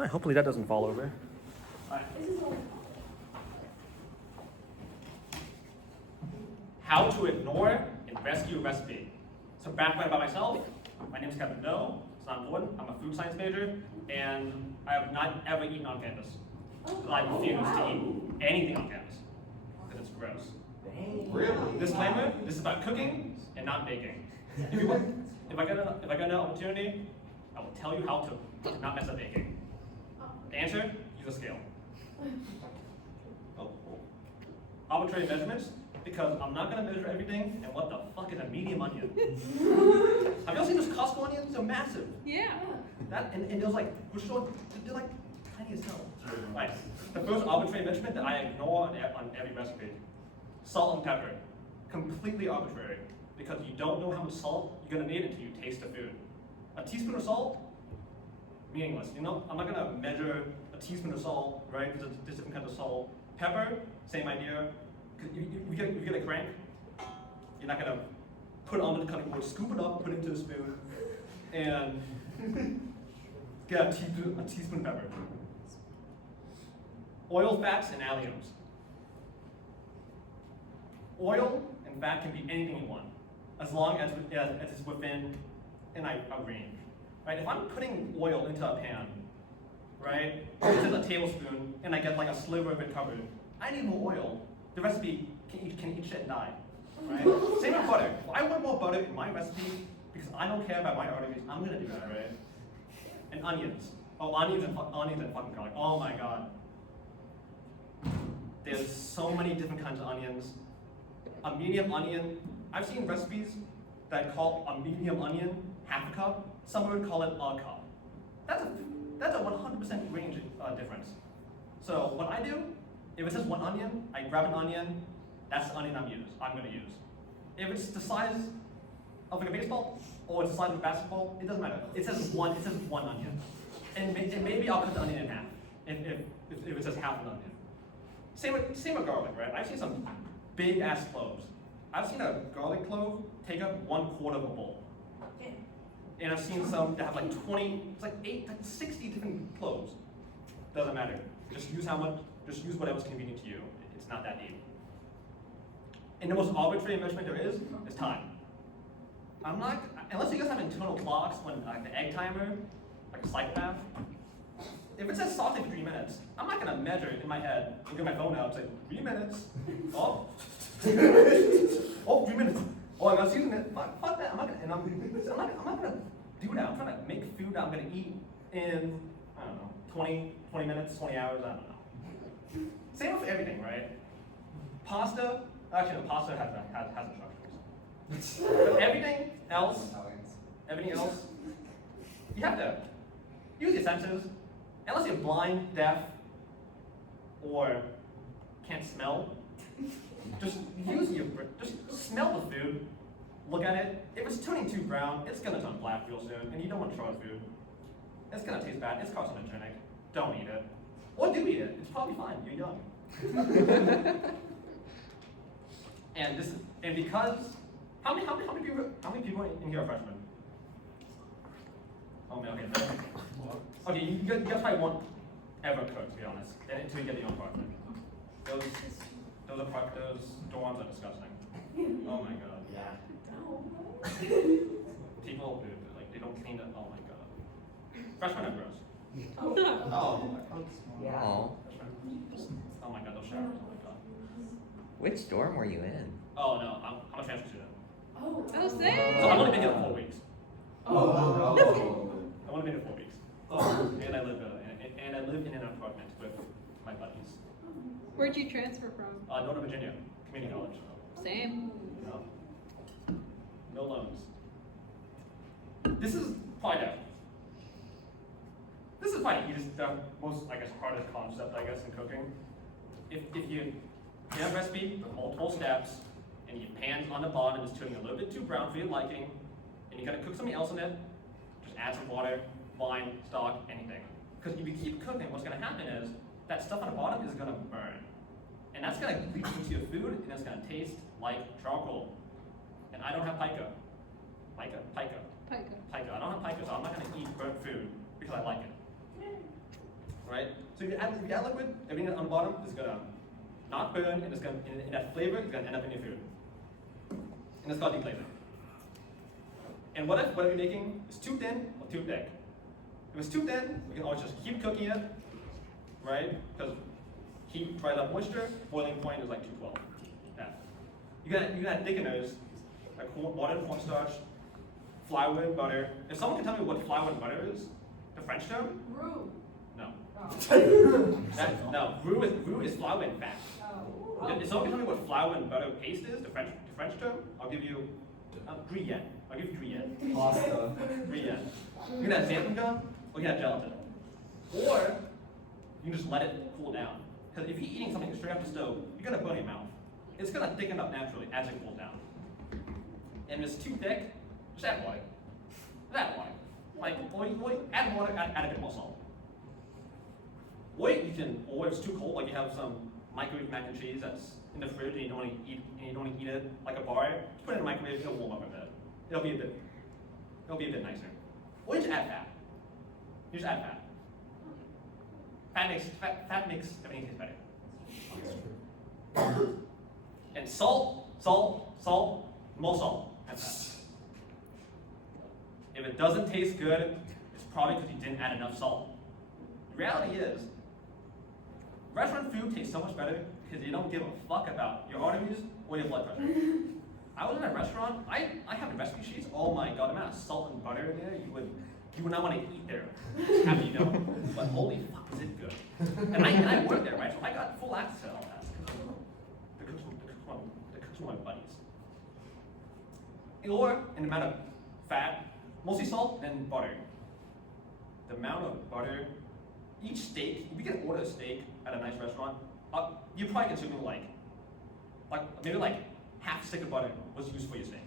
Right, hopefully that doesn't fall over. Alright. How to ignore and rescue a recipe. So background about myself, my name is Kevin Doe, it's not important, I'm a food science major, and I have not ever eaten on campus. I refuse to eat anything on campus, because it's gross. Really? Disclaimer, this is about cooking and not baking. If I get an opportunity, I will tell you how to not mess up baking. The answer, use a scale. Oh. Arbitrary measurements, because I'm not gonna measure everything, and what the fuck is a medium onion? Have y'all seen those Costco onions? They're massive. Yeah. And they're like, they're like tiny as hell. Right. The first arbitrary measurement that I ignore on every recipe. Salt and pepper. Completely arbitrary. Because you don't know how much salt you're gonna need until you taste the food. A teaspoon of salt, meaningless. You know, I'm not gonna measure a teaspoon of salt, right? Because there's different kinds of salt. Pepper, same idea. Cause you get a crank, you're not gonna put it on the cutting board, scoop it up, put it into a spoon, and get a teaspoon of pepper. Oil, fats, and alliums. Oil and fat can be anything you want, as long as it's within a range. Right? If I'm putting oil into a pan, right, into a tablespoon, and I get like a sliver of it covered, I need more oil. The recipe can eat shit and die. Right? Same with butter. If I want more butter in my recipe, because I don't care about my arteries, I'm gonna do that, right? And onions. Oh, onions and fucking garlic. Oh my god. There's so many different kinds of onions. A medium onion, I've seen recipes that call a medium onion half a cup. Some would call it a cup. That's a 100% range difference. So what I do, if it says one onion, I grab an onion. That's the onion I'm gonna use. If it's the size of like a baseball or it's the size of a basketball, it doesn't matter. It says one onion, and maybe I'll cut the onion in half if it says half an onion. Same with garlic, right? I've seen some big ass cloves. I've seen a garlic clove take up 1/4 of a bowl. And I've seen some that have like 20, it's like 60 different cloves. Doesn't matter. Just use whatever's convenient to you. It's not that deep. And the most arbitrary measurement there is time. I'm not, unless you guys have internal clocks when like the egg timer, like a psychopath. If it says sauté for 3 minutes, I'm not gonna measure it in my head, look at my phone out, say 3 minutes. Oh, oh, 3 minutes. Oh, I was using it. Fuck that. I'm not gonna do that. I'm trying to make food that I'm gonna eat in, I don't know, 20 minutes, 20 hours, I don't know. Same with everything, right? Pasta, actually no, pasta has instructions. But everything else, you have to use your senses. Unless you're blind, deaf, or can't smell, just smell the food, look at it. If it's turning too brown, it's gonna turn black real soon, and you don't want to throw out food. It's gonna taste bad, it's carcinogenic. Don't eat it. Or do eat it, it's probably fine, you're young. And because, how many people in here are freshmen? Oh man, okay. Okay, you guys probably won't ever cook, to be honest, until you get your own apartment. Those dorms are disgusting. Oh my god. Yeah. People, like, they don't clean it. Oh my god. Freshmen are gross. Oh. Yeah. Oh my god, those showers. Oh my god. Which dorm were you in? Oh no, I'm a transfer student. Oh, So same. I've only been here 4 weeks. Oh. I've only been here 4 weeks. And I live in an apartment with my buddies. Where'd you transfer from? Northern Virginia, community college. Same. No loans. This is probably the most, I guess, hardest concept, I guess, in cooking. If you get a recipe with multiple steps, and your pan's on the bottom is turning a little bit too brown for your liking, and you gotta cook something else in it, just add some water, wine, stock, anything. Because if you keep cooking, what's gonna happen is that stuff on the bottom is gonna burn. And that's gonna leach into your food, and it's gonna taste like charcoal. And I don't have pica. Pica. I don't have pica, so I'm not gonna eat burnt food because I like it. right? So if you add liquid, everything on the bottom is gonna not burn, and it's gonna, in that flavor, it's gonna end up in your food. And it's called deglazing. And whatever you're making is too thin or too thick. If it's too thin, we can always just keep cooking it, right? Because heat dries up moisture, boiling point is like 212. Yeah. You got thickeners, like water, cornstarch, flour, and butter. If someone can tell me what flour and butter is, the French term? Roux. No. Oh. No, roux is flour and fat. Oh. If someone can tell me what flour and butter paste is, the French term, I'll give you gruyere. I'll give you gruyere. Pasta. Gruyere. You can add xanthan gum, or you can add gelatin. Or you can just let it cool down. Because if you're eating something straight off the stove, you're gonna burn your mouth. It's gonna thicken up naturally as it cools down. And if it's too thick, just add water. Just add water. Like, add water, add a bit more salt. Or you can, or if it's too cold, like you have some microwave mac and cheese that's in the fridge and you don't want to eat it like a bar, just put it in the microwave, it'll warm up a bit. It'll be a bit nicer. Or you just add fat. You just add fat. Fat makes everything taste better. And salt, more salt, and fat. If it doesn't taste good, it's probably because you didn't add enough salt. The reality is, restaurant food tastes so much better because you don't give a fuck about your arteries or your blood pressure. I was in a restaurant, I have the recipe sheets, oh my god, the amount of salt and butter in there, you would not want to eat there. How do you know? But holy fuck, is it good. And I worked there, right? So I got full access to all that. The cooks were my buddies. Or in the amount of fat, mostly salt and butter. The amount of butter, each steak, if you can order a steak at a nice restaurant, you're probably consuming like maybe like half a stick of butter was used for your steak.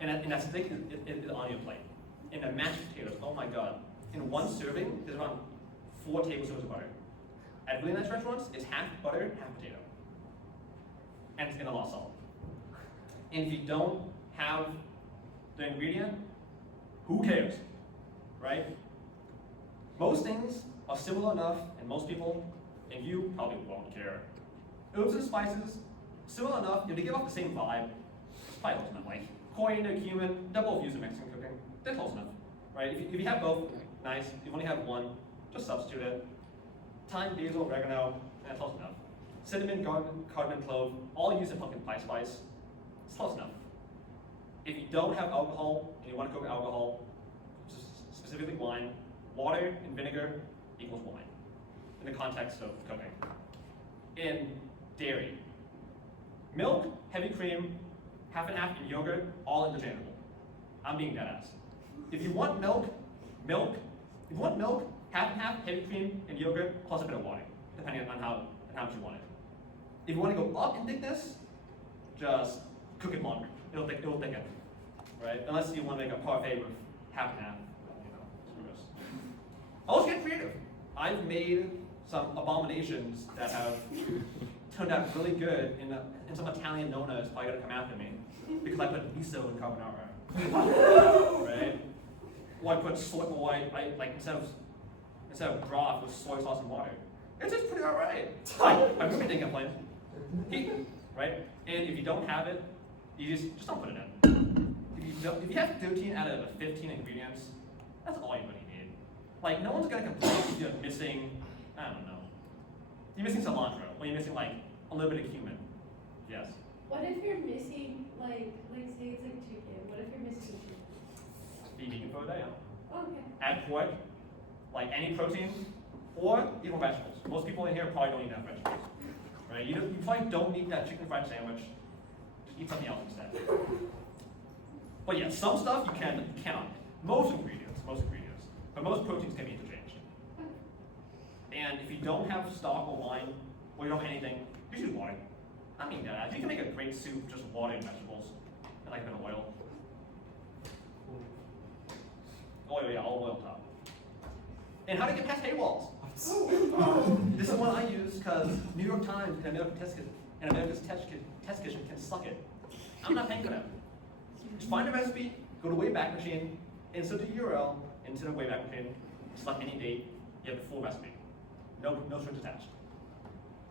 And that steak is on your plate. And the mashed potatoes, oh my god. In one serving, there's around 4 tablespoons of butter. At really nice restaurants, it's half butter, half potato. And it's in a lot of salt. And if you don't have the ingredient, who cares, right? Most things are similar enough, and most people, and you probably won't care. Herbs and spices, similar enough, if they give off the same vibe, it's probably close enough. Like coriander, cumin, they're both used in Mexican cooking. They're close enough, right? If you have both, nice. If you only have one, just substitute it. Thyme, basil, oregano, that's close enough. Cinnamon, cardamom, clove, all used in pumpkin pie spice. It's close enough. If you don't have alcohol and you want to cook alcohol, specifically wine, water and vinegar equals wine in the context of cooking. In dairy, milk, heavy cream, half and half, and yogurt, all interchangeable. I'm being dead ass. If you want milk, half and half, heavy cream, and yogurt, plus a bit of water, depending on how much you want it. If you want to go up in thickness, just cook it longer. It'll thicken, right? Unless you want to make a parfait with half and half, screw us. Always get creative. I've made some abominations that have turned out really good, and some Italian nonas probably gonna come after me because I put miso in carbonara, right? Or I put soy, or I like instead of broth with soy sauce and water. It's just pretty alright. I really didn't complain. Right? And if you don't have it, you just don't put it in. If you have 13 out of 15 ingredients, that's all you really need. Like, no one's gonna complain if you're missing, I don't know. You're missing cilantro, or you're missing like a little bit of cumin. Yes. What if you're missing, like say it's like chicken, what if you're missing chicken? Be vegan for a day. Okay. Add pork, like any protein, or even vegetables. Most people in here probably don't eat enough vegetables. Right? You probably don't need that chicken fried sandwich. Just eat something else instead. But yeah, some stuff you cannot. Most ingredients. But most proteins can be interchanged. And if you don't have stock or wine, or you don't have anything, just use water. I mean that. You can make a great soup with just water and vegetables, and like a bit of oil. Oil, yeah, all oil top. And how to get past paywalls. This is one I use because New York Times and America's Test Kitchen can suck it. I'm not paying for them. Just find a recipe, go to Wayback Machine, insert the URL into the Wayback Machine, select any date, you have the full recipe. no strings attached.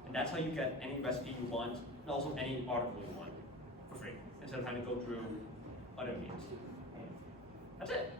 And that's how you get any recipe you want, and also any article you want for free, instead of having to go through other means. That's it.